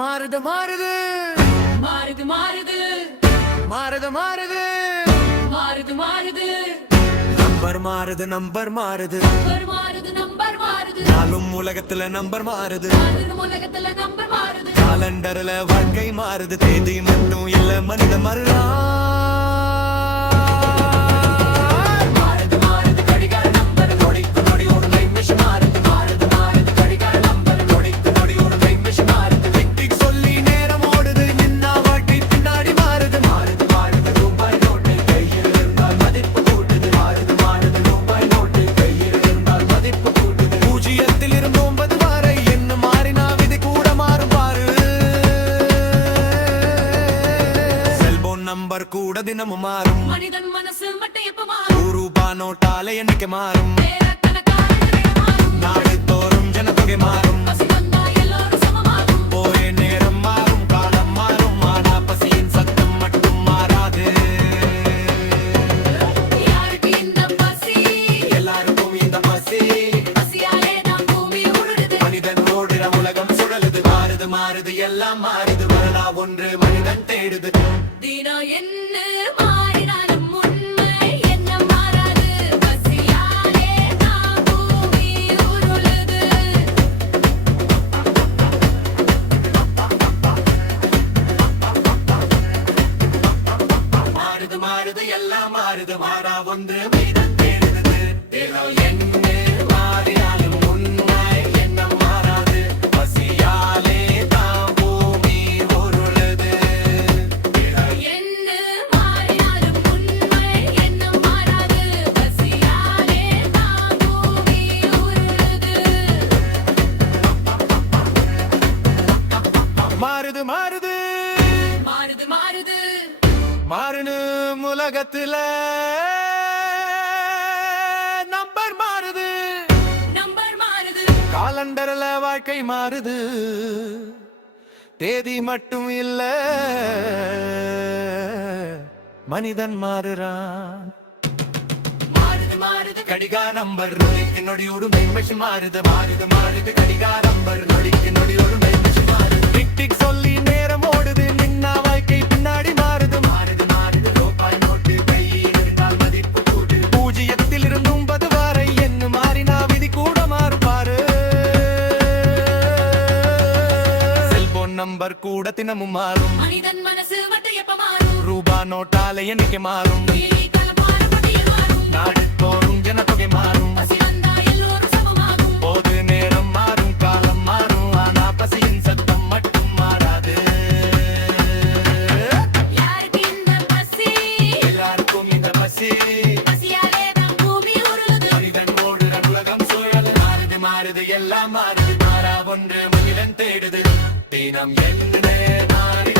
மாறுது மாறுது மாறுது மாறுது மாறுது மாறுது மாறுது மாறுது நம்பர் மாறுது நம்பர் மாறுது நம்பர் மாறுது நம்பர் மாறுது நாளும் உலகத்துல நம்பர் மாறுது உலகத்துல நம்பர் மாறுது காலண்டர்ல வாழ்க்கை மாறுது தேதி மட்டும் இல்ல மனித மறுரா நம்பர் கூட தினமும் மாறும் மனிதன் மனசு மட்டும் எப்ப மாறும் ரூபாய் நோட்டாலே என்னைக்கு மாறும் மாறும் நாடு தோறும் ஜனத்தொகை மாறும் பசி வந்தா எல்லாரும் சமமாகும் ஒரே நேரம் மாறும் காலம் மாறும் ஆனா பசியின் சத்தம் மட்டும் மாறாது யாருக்கு இந்த பசி எல்லாருக்கும் இந்த பசி பசியாலே நாம் பூமி உருளுது மனிதன் ஓடுற உலகம் சுழலுது மாறுது மாறுது எல்லாம் மாறுது வரலா ஒன்று மனிதன் தேடுது தினம் என்ன மாறினாலும் உண்மை என்ன மாறாது பசியாலே நாம் பூமி உருளுது மாறுது மாறுது எல்லாம் மாறுது மாறா ஒன்று மனிதன் தேடுது தினம் என்ன மாறினாலும் உண்மை என்ன மாறாது பசியாலே தான் பூமி உருளுது என்ன மாறினாலும் உண்மை என்ன மாறாது பசியாலே நாம் பூமி உருளுது மாறுது மாறுது மாறுது மாறுது மாறணும் உலகத்துல நம்பர் மாறுது நம்பர் மாறுது காலண்டர்ல வாழ்க்கை மாறுது தேதி மட்டும் இல்ல மனிதன் மாறுறான் மாறுது மாறுது கடிகா நம்பர் நொடிக்கு நொடியோடு மென்மஷி மாறுது மாறுது மாறுது கடிகா நம்பர் நொடிக்கு நொடியோடு மென்மஷி மாறுது டிக் டிக் சொல்லி நேரம் ஓடுது நின்னா வாழ்க்கை பின்னாடி மாறுது மாறுது மாறுது ரூபாய் நோட்டு கையில் இருந்தால் மதிப்பு கூடு பூஜ்ஜியத்தில் இருந்தும் 10 வரை என்ன மாறினா விதி கூட மாறுபாரு செல்போன் நம்பர் கூட தினமும் மாறும் மனிதன் மனசு மட்டும் எப்ப மாறும் ரூபாய் நோட்டால என்னைக்கு மாறும் நாடு தோறும் ஜனத்தொகை மாறும் பசி வந்தா எல்லோரும் சமமாகும் போது நேரம் மாறும் காலம் மாறும் ஆனா பசியின் சத்தம் மட்டும் மாறாது யாருக்கு இந்த பசி எல்லாருக்கும் இந்த பசி பசியாலே நாம் பூமி உருளுது மனிதன் ஓடுற உலகம் சுழல் மாறுது மாறுது எல்லாம் மாறுது மாறா ஒன்று மனிதன் தேடுது தினம் என்ன மாறி